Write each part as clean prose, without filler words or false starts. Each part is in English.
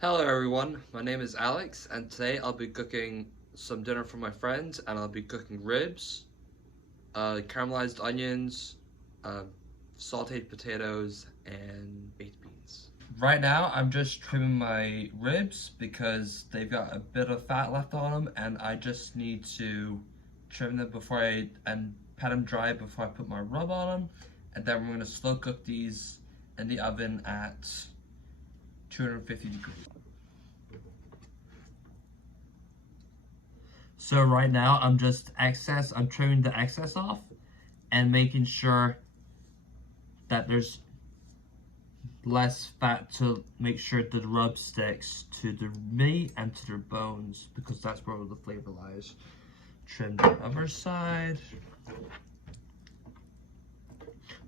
Hello everyone, my name is Alex and today I'll be cooking some dinner for my friends and I'll be cooking ribs, caramelized onions, uh, sauteed potatoes, and baked beans. Right now I'm just trimming my ribs because they've got a bit of fat left on them and I just need to trim them and pat them dry before I put my rub on them, and then we're going to slow cook these in the oven at 250 degrees. So right now I'm trimming the excess off and making sure that there's less fat to make sure that the rub sticks to the meat and to their bones, because that's where the flavor lies. Trim the other side.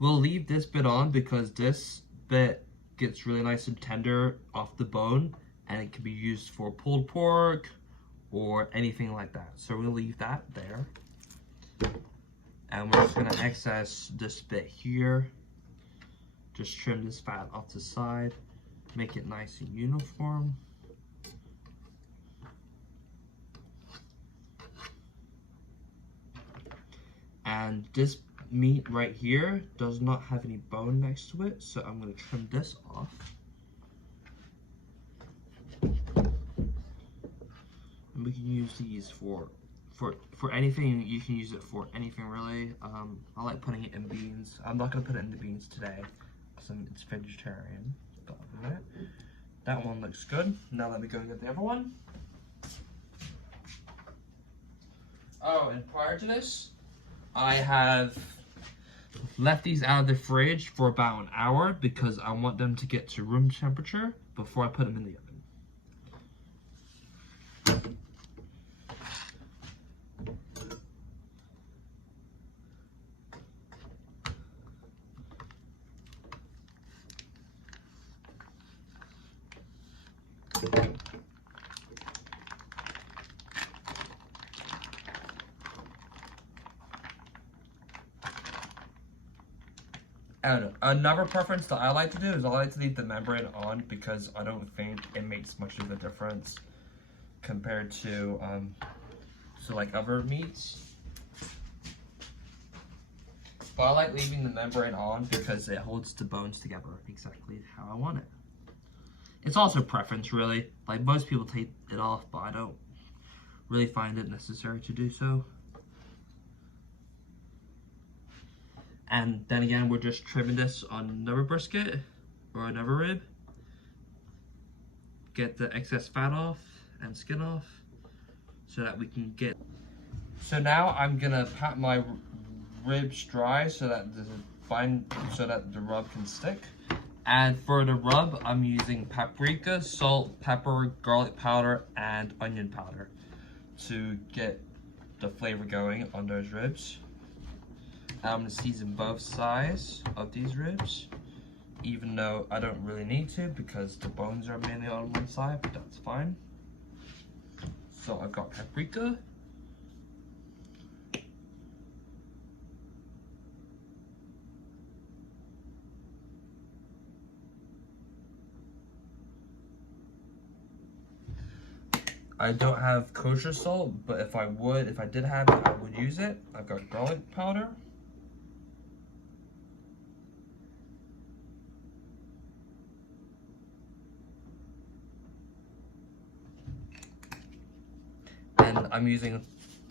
We'll leave this bit on because this bit gets really nice and tender off the bone and it can be used for pulled pork or anything like that. So we'll leave that there. And we're just gonna excess this bit here. Just trim this fat off the side, make it nice and uniform. And this meat right here does not have any bone next to it, so I'm gonna trim this off. And we can use these for anything. You can use it for anything really. I like putting it in beans. I'm not gonna put it in the beans today because it's vegetarian. But that one looks good. Now let me go and get the other one. Oh, and prior to this, I have left these out of the fridge for about an hour because I want them to get to room temperature before I put them in the oven. I don't know. Another preference that I like to do is I like to leave the membrane on because I don't think it makes much of a difference compared to like other meats. But I like leaving the membrane on because it holds the bones together exactly how I want it. It's also preference really. Like most people take it off, but I don't really find it necessary to do so. And then again, we're just trimming this on another brisket or another rib. Get the excess fat off and skin off so that we can get. So now I'm gonna pat my ribs dry so that the rub can stick. And for the rub, I'm using paprika, salt, pepper, garlic powder, and onion powder to get the flavor going on those ribs. I'm going to season both sides of these ribs, even though I don't really need to because the bones are mainly on one side, but that's fine. So I've got paprika. I don't have kosher salt, but if I did have it, I would use it. I've got garlic powder. And I'm using a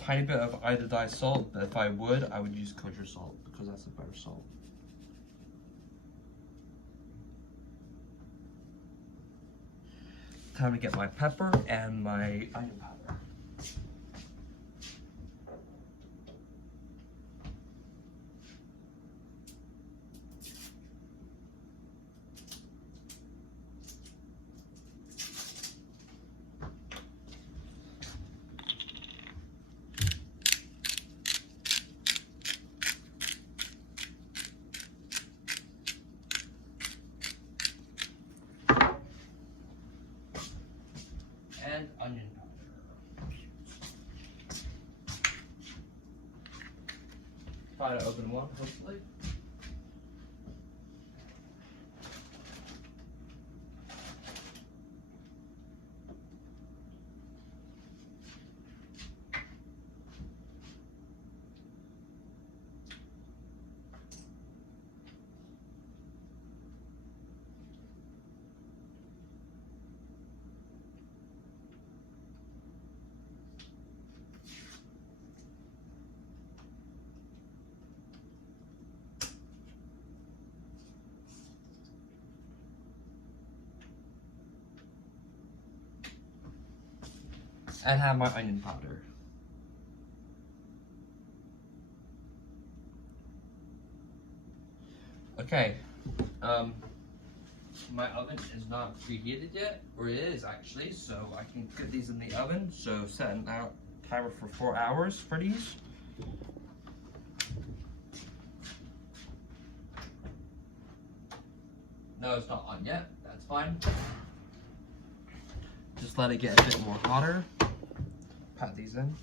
tiny bit of iodized salt, but if I would use kosher salt because that's a better salt. Time to get my pepper and my onion powder. And onion powder. Try to open one, hopefully. and have my onion powder. Okay, my oven is not preheated yet, or it is actually, so I can put these in the oven. So set an timer for 4 hours for these. No, it's not on yet. That's fine. Just let it get a bit more hotter. Pat these in.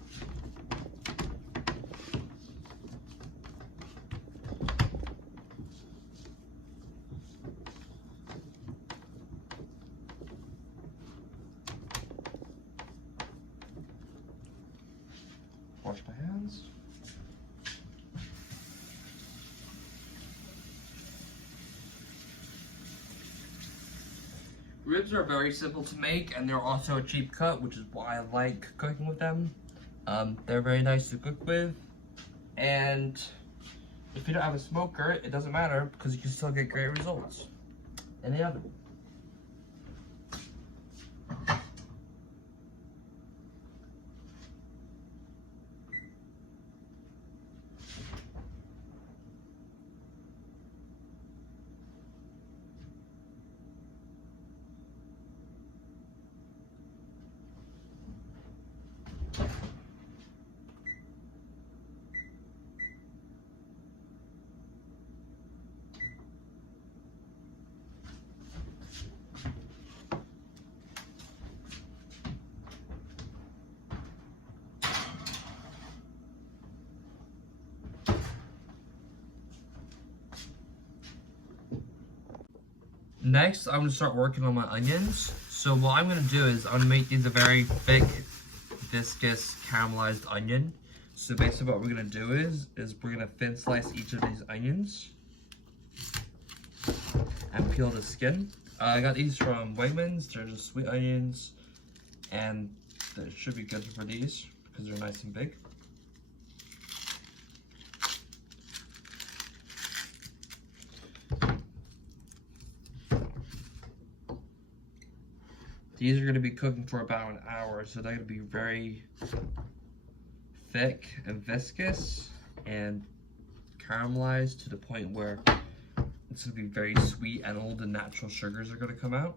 Wash my hands. Ribs are very simple to make, and they're also a cheap cut, which is why I like cooking with them. They're very nice to cook with, and if you don't have a smoker, it doesn't matter because you can still get great results in the oven. Next, I'm gonna start working on my onions. So what I'm gonna do is I'm gonna make these a very thick, viscous, caramelized onion. So basically what we're gonna do is we're gonna thin slice each of these onions and peel the skin. I got these from Wegmans. They're just sweet onions, and they should be good for these because they're nice and big. These are going to be cooking for about an hour, so they're going to be very thick and viscous and caramelized to the point where it's going to be very sweet and all the natural sugars are going to come out.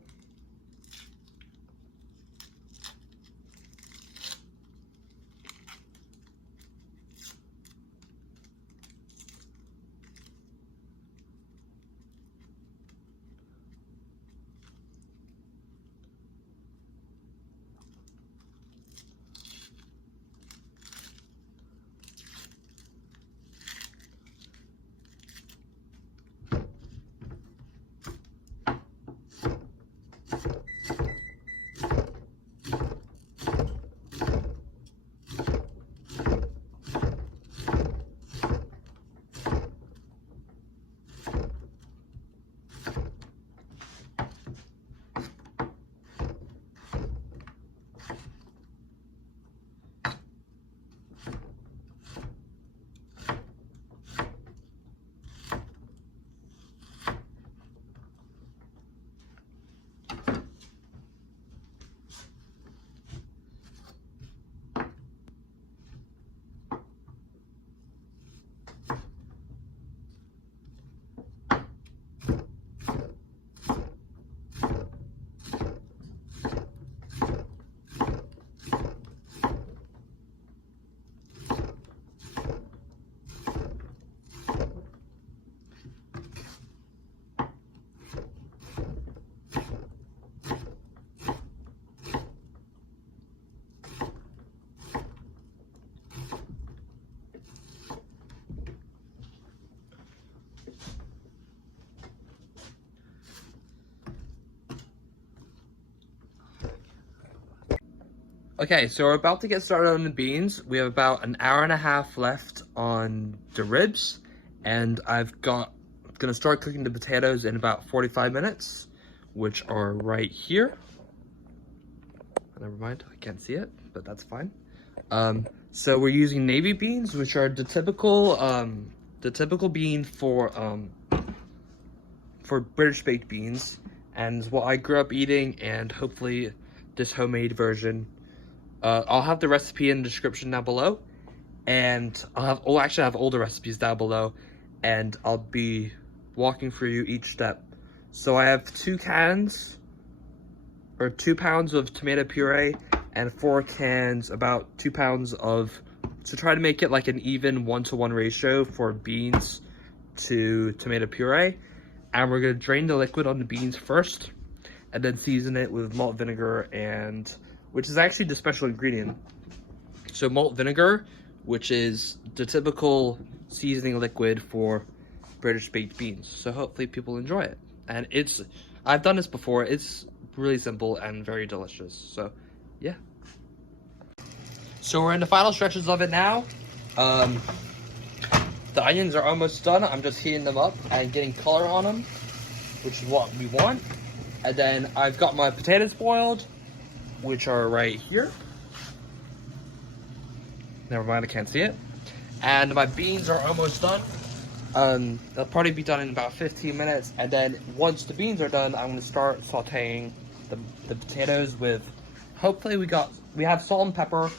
Okay, so we're about to get started on the beans. We have about an hour and a half left on the ribs, and gonna start cooking the potatoes in about 45 minutes, which are right here. Never mind, I can't see it, but that's fine. So we're using navy beans, which are the typical bean for British baked beans, and what I grew up eating, and hopefully this homemade version I'll have the recipe in the description down below, and I'll actually have older recipes down below, and I'll be walking through you each step. So I have 2 pounds of tomato puree and 4 cans, about 2 pounds of, to try to make it like an even 1-to-1 ratio for beans to tomato puree. And we're gonna drain the liquid on the beans first, and then season it with malt vinegar, and which is actually the special ingredient. So malt vinegar, which is the typical seasoning liquid for British baked beans. So hopefully people enjoy it. And I've done this before. It's really simple and very delicious. So yeah. So we're in the final stretches of it now. The onions are almost done. I'm just heating them up and getting color on them, which is what we want. And then I've got my potatoes boiled, which are right here. Never mind, I can't see it. And my beans are almost done. They'll probably be done in about 15 minutes. And then once the beans are done, I'm gonna start sauteing the potatoes with, hopefully we have salt and pepper,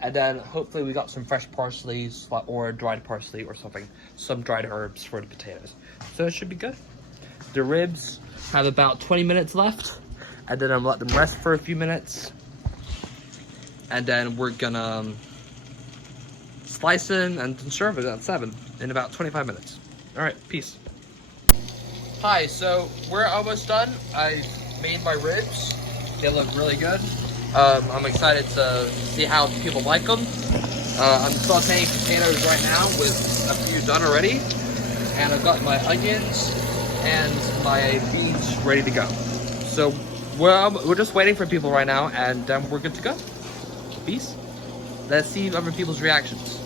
and then hopefully we got some fresh parsley or dried parsley or something, some dried herbs for the potatoes. So it should be good. The ribs have about 20 minutes left, and then I'm let them rest for a few minutes. And then we're gonna slice in and serve it at 7 in about 25 minutes. All right, peace. Hi, so we're almost done. I made my ribs. They look really good. I'm excited to see how people like them. I'm sauteing potatoes right now with a few done already. And I've got my onions and my beans ready to go. So we're just waiting for people right now, and then we're good to go. Peace. Let's see other people's reactions.